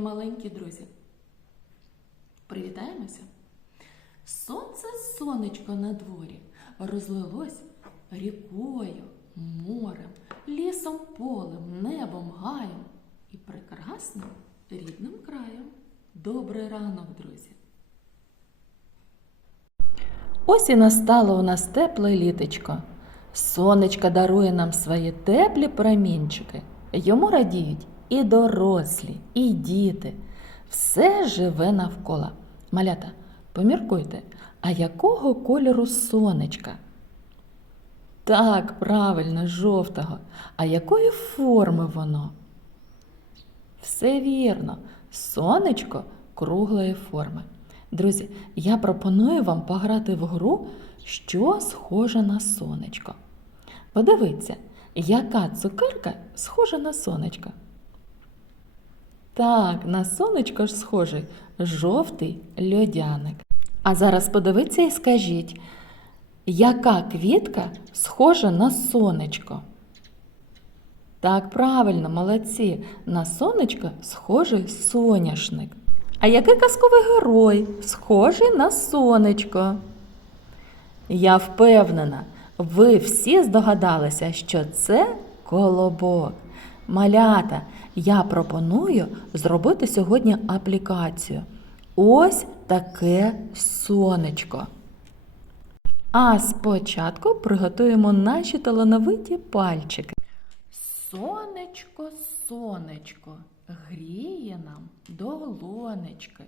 мої маленькі друзі. Привітаємося. Сонце сонечко на дворі розлилось рікою, морем, лісом, полем, небом, гаєм і прекрасним рідним краєм. Добрий ранок, друзі! Ось і настало у нас тепле літочко. Сонечко дарує нам свої теплі промінчики. Йому радіють і дорослі, і діти. Все живе навколо. Малята, поміркуйте, а якого кольору сонечка? Так, правильно, жовтого. А якої форми воно? Все вірно, сонечко круглої форми. Друзі, я пропоную вам пограти в гру, що схоже на сонечко. Подивіться, яка цукерка схожа на сонечко. Так, на сонечко ж схожий жовтий льодяник. А зараз подивіться і скажіть, яка квітка схожа на сонечко? Так, правильно, молодці. На сонечко схожий соняшник. А який казковий герой схожий на сонечко? Я впевнена, ви всі здогадалися, що це колобок. Малята, я пропоную зробити сьогодні аплікацію. Ось таке сонечко. А спочатку приготуємо наші талановиті пальчики. Сонечко, сонечко, гріє нам долонечки.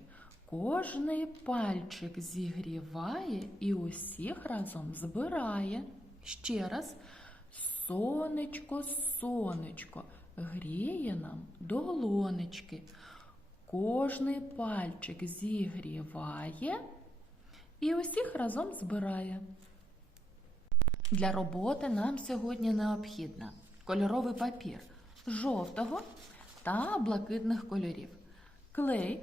Кожний пальчик зігріває і усіх разом збирає. Ще раз. Сонечко, сонечко, гріє нам долонечки. Кожний пальчик зігріває і усіх разом збирає. Для роботи нам сьогодні необхідно кольоровий папір жовтого та блакитних кольорів, клей,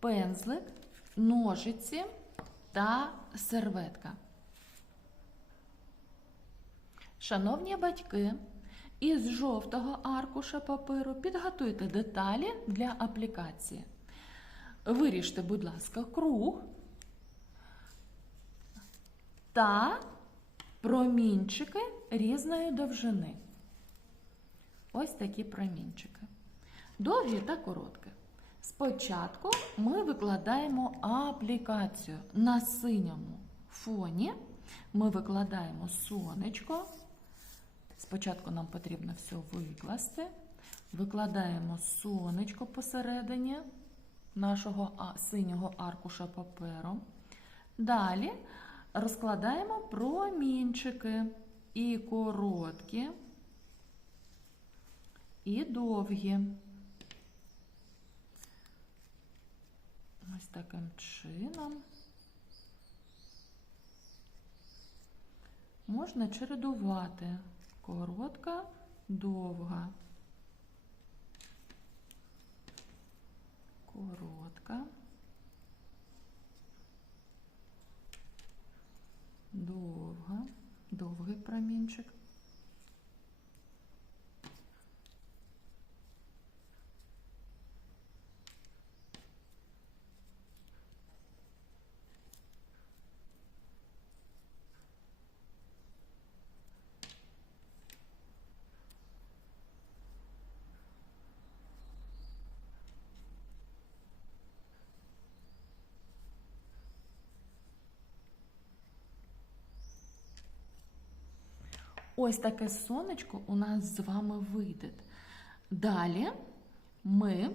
пензлик, ножиці та серветка. Шановні батьки, із жовтого аркуша паперу підготуйте деталі для аплікації. Виріжте, будь ласка, круг та промінчики різної довжини. Ось такі промінчики. Довгі та короткі. Спочатку ми викладаємо аплікацію на синьому фоні. Ми викладаємо сонечко. Спочатку нам потрібно все викласти. Викладаємо сонечко посередині нашого синього аркуша паперу. Далі розкладаємо промінчики і короткі, і довгі. Ось таким чином. Можна чередувати коротка, довга. Коротка. Довга, довгий промінчик. Ось таке сонечко у нас з вами вийде. Далі ми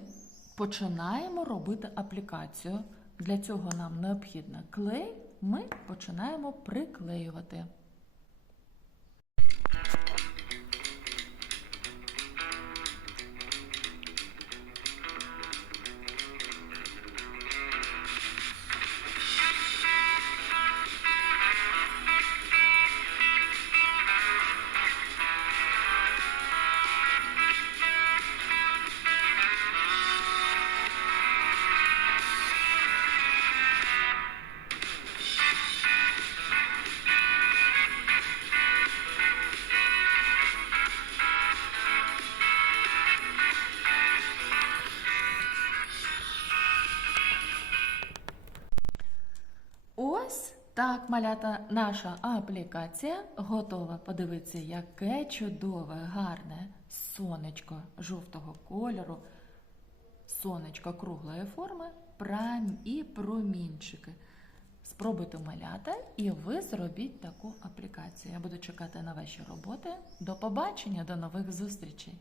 починаємо робити аплікацію. Для цього нам необхідно клей. Ми починаємо приклеювати. Так, малята, наша аплікація готова. Подивіться, яке чудове, гарне сонечко жовтого кольору, сонечко круглої форми прам і промінчики. Спробуйте малята і ви зробіть таку аплікацію. Я буду чекати на ваші роботи. До побачення, до нових зустрічей!